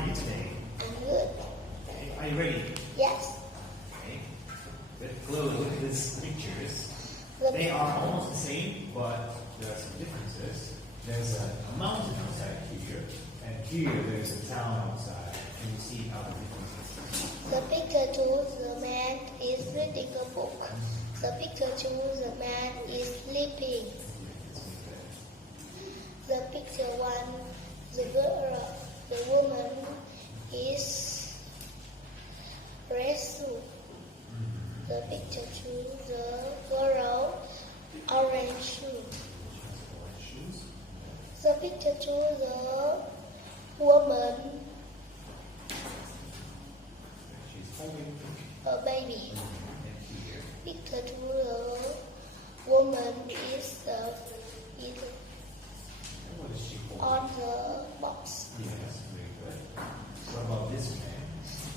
are you today? I'm good. Okay. Are you ready? Yes. Okay. Good. Chloe, look at these pictures. The They are almost the same, but there are some differences. There's a mountain outside here, and here there's a town outside. Can you see how the differences? The picture two, the man is reading a book. The picture two, the man is sleeping. The picture one, the woman is wrestling. The picture two, the girl orange shoe. The picture two, the woman She's holding a baby. and here. Picture two, the woman is And what is she holding? on the box. Yes, very good. What about this man?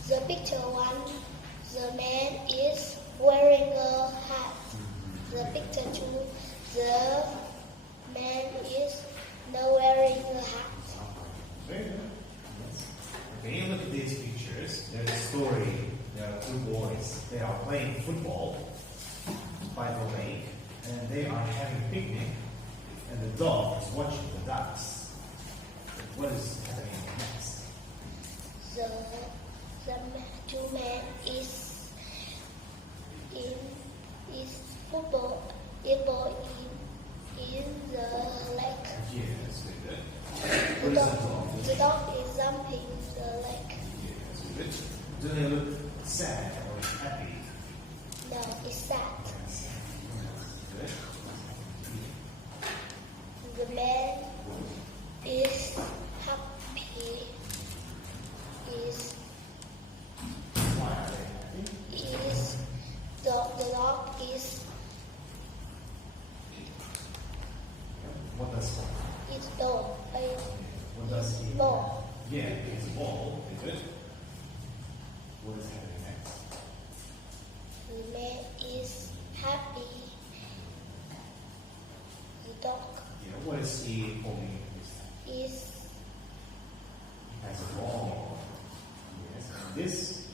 The picture one, the man is wearing a hat. The picture two, the man is not wearing a hat. Very good. Yes. Okay, you look at these pictures. There's a story. There are two boys. They are playing football by the lake, and they are having a picnic, and the dog is watching the ducks. What is happening next? Two men is football in the lake. Yes, very good. What is the dog? The dog is jumping the lake. Yes, very good. Do they look sad or happy? No, it's sad. Yes. Good. The man is happy. Is Why are they happy? the dog is What does dog. what does he? Ball. Yeah, it's a ball. Very good. What is happening next? The man is happy. The dog Yeah, what is he holding in his hand? is He has a ball. Yes. And this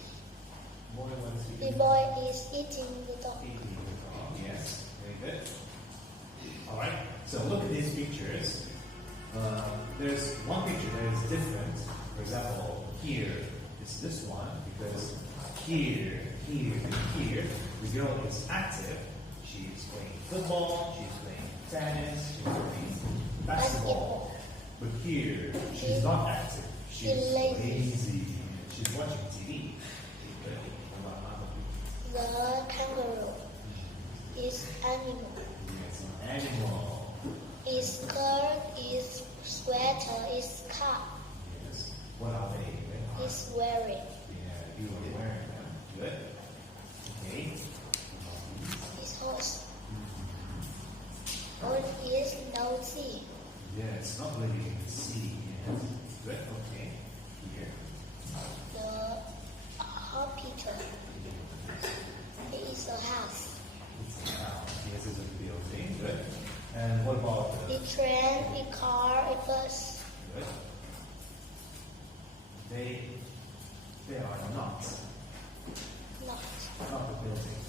boy, what is he the doing? boy is eating the dog. Eating the dog. Yes, very good. All right. So look at these pictures. There's one picture that is different. For example, here is this one because here, and here, the girl is active. She's playing football. She's playing tennis. She's playing basketball. But here, she's not active. She's She's lazy. lazy. She's watching TV. Good. What about another picture? The kangaroo is animal. Yes, an animal. His skirt is sweater is cap. Yes. What are they? Is wearing. Yeah, you are wearing them. Good. Okay. His horse. Or is nosy. Yeah, it's not really you can see. Yes. Good. Okay. Here. The hospital is a house. It's a house. Yes, it's a building. Good. And what about The train, the car, a bus. good? They are not Not the building.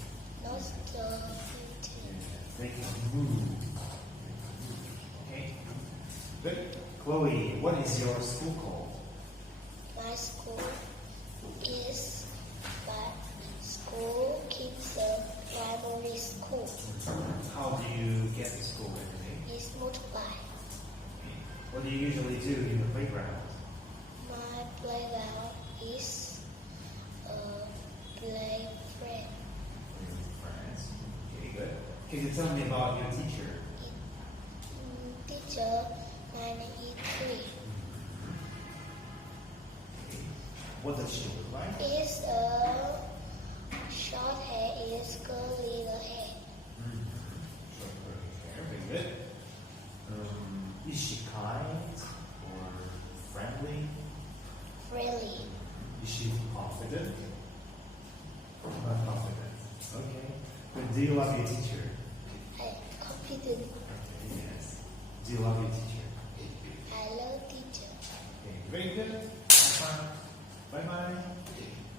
the building. They can move. Okay. Good. Chloe, what is your school called? My school is Kingston Primary School. How do you get to school every day? Is multiply. What do you usually do in the playground? My playground is play friend. With friends. Okay, good. Can you tell me about your teacher? Teacher 93 Okay. What does she look like? is short hair is curly the hair. Short curly hair. Very good. Is she kind or friendly? Friendly. Is she confident? Not confident. Okay. But do you love your teacher? Confident. Okay, yes. Do you love your teacher? I love teacher. Okay, very good. Have fun. Bye bye.